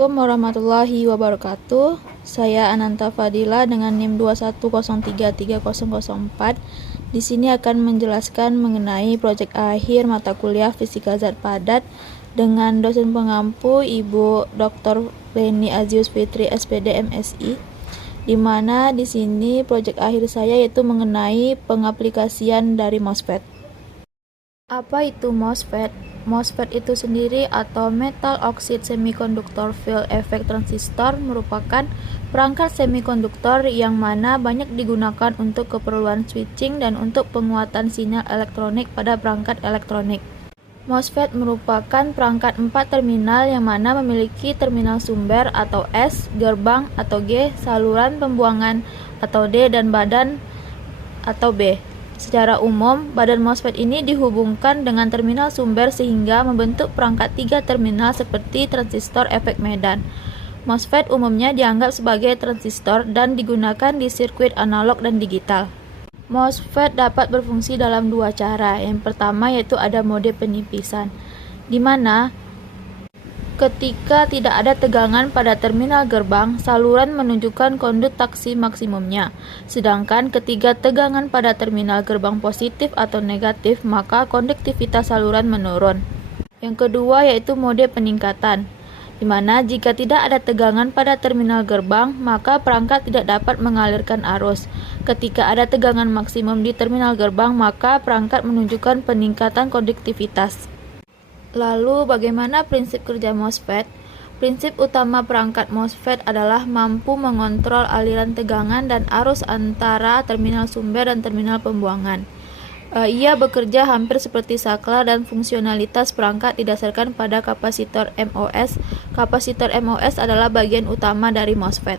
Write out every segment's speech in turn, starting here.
Assalamualaikum warahmatullahi wabarakatuh. Saya Ananta Fadila dengan NIM 2103304. Di sini akan menjelaskan mengenai proyek akhir mata kuliah Fisika Zat Padat dengan dosen pengampu Ibu Dr. Leni Azius Fitri SPD MSI. Di mana di sini proyek akhir saya yaitu mengenai pengaplikasian dari MOSFET. Apa itu MOSFET? MOSFET itu sendiri atau Metal Oxide Semiconductor Field Effect Transistor merupakan perangkat semikonduktor yang mana banyak digunakan untuk keperluan switching dan untuk penguatan sinyal elektronik pada perangkat elektronik. MOSFET merupakan perangkat 4 terminal yang mana memiliki terminal sumber atau S, gerbang atau G, saluran pembuangan atau D, dan badan atau B. Secara umum, badan MOSFET ini dihubungkan dengan terminal sumber sehingga membentuk perangkat 3 terminal seperti transistor efek Medan. MOSFET umumnya dianggap sebagai transistor dan digunakan di sirkuit analog dan digital. MOSFET dapat berfungsi dalam dua cara. Yang pertama yaitu ada mode penipisan, di mana ketika tidak ada tegangan pada terminal gerbang, saluran menunjukkan konduktasi maksimumnya. Sedangkan ketika tegangan pada terminal gerbang positif atau negatif, maka konduktivitas saluran menurun. Yang kedua yaitu mode peningkatan, di mana jika tidak ada tegangan pada terminal gerbang, maka perangkat tidak dapat mengalirkan arus. Ketika ada tegangan maksimum di terminal gerbang, maka perangkat menunjukkan peningkatan konduktivitas. Lalu, bagaimana prinsip kerja MOSFET? Prinsip utama perangkat MOSFET adalah mampu mengontrol aliran tegangan dan arus antara terminal sumber dan terminal pembuangan. Ia bekerja hampir seperti saklar dan fungsionalitas perangkat didasarkan pada kapasitor MOS. Kapasitor MOS adalah bagian utama dari MOSFET.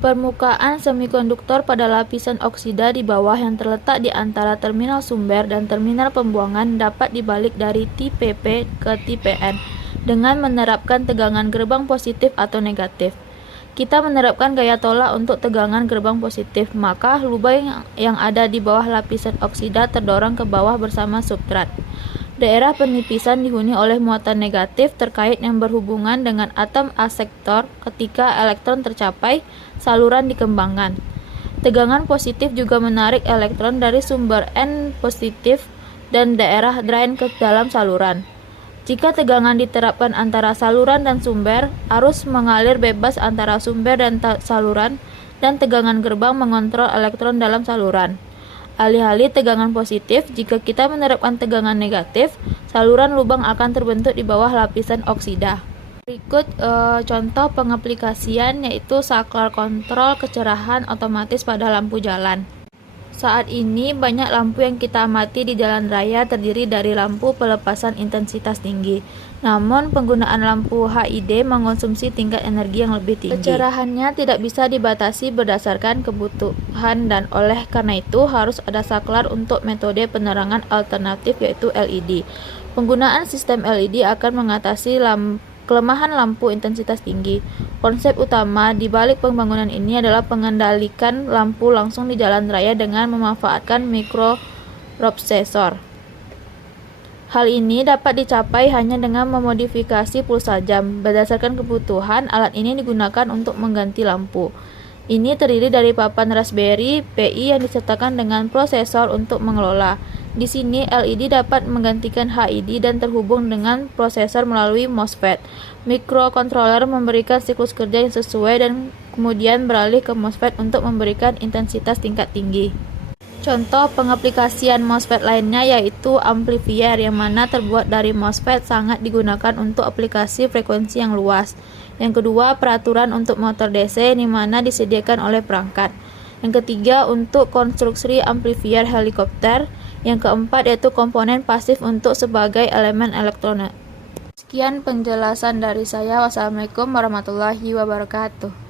Permukaan semikonduktor pada lapisan oksida di bawah yang terletak di antara terminal sumber dan terminal pembuangan dapat dibalik dari tipe P ke tipe N dengan menerapkan tegangan gerbang positif atau negatif. Kita menerapkan gaya tolak untuk tegangan gerbang positif, maka lubang yang ada di bawah lapisan oksida terdorong ke bawah bersama substrat. Daerah penipisan dihuni oleh muatan negatif terkait yang berhubungan dengan atom asektor ketika elektron tercapai, saluran dikembangkan. Tegangan positif juga menarik elektron dari sumber N positif dan daerah drain ke dalam saluran. Jika tegangan diterapkan antara saluran dan sumber, arus mengalir bebas antara sumber dan saluran, dan tegangan gerbang mengontrol elektron dalam saluran. Alih-alih tegangan positif, jika kita menerapkan tegangan negatif, saluran lubang akan terbentuk di bawah lapisan oksida. Berikut contoh pengaplikasian yaitu saklar kontrol kecerahan otomatis pada lampu jalan. Saat ini banyak lampu yang kita amati di jalan raya terdiri dari lampu pelepasan intensitas tinggi. Namun penggunaan lampu HID mengonsumsi tingkat energi yang lebih tinggi. Kecerahannya tidak bisa dibatasi berdasarkan kebutuhan dan oleh karena itu harus ada saklar untuk metode penerangan alternatif yaitu LED. Penggunaan sistem LED akan mengatasi kelemahan lampu intensitas tinggi. Konsep utama di balik pembangunan ini adalah mengendalikan lampu langsung di jalan raya dengan memanfaatkan mikroprosesor. Hal ini dapat dicapai hanya dengan memodifikasi pulsa jam. Berdasarkan kebutuhan, alat ini digunakan untuk mengganti lampu. Ini terdiri dari papan Raspberry Pi yang disertakan dengan prosesor untuk mengelola. Di sini LED dapat menggantikan HID dan terhubung dengan prosesor melalui MOSFET. Microcontroller memberikan siklus kerja yang sesuai dan kemudian beralih ke MOSFET untuk memberikan intensitas tingkat tinggi. Contoh pengaplikasian MOSFET lainnya yaitu amplifier yang mana terbuat dari MOSFET sangat digunakan untuk aplikasi frekuensi yang luas. Yang kedua, peraturan untuk motor DC di mana disediakan oleh perangkat. Yang ketiga, untuk konstruksi amplifier helikopter. Yang keempat yaitu komponen pasif untuk sebagai elemen elektronik. Sekian penjelasan dari saya. Wassalamualaikum warahmatullahi wabarakatuh.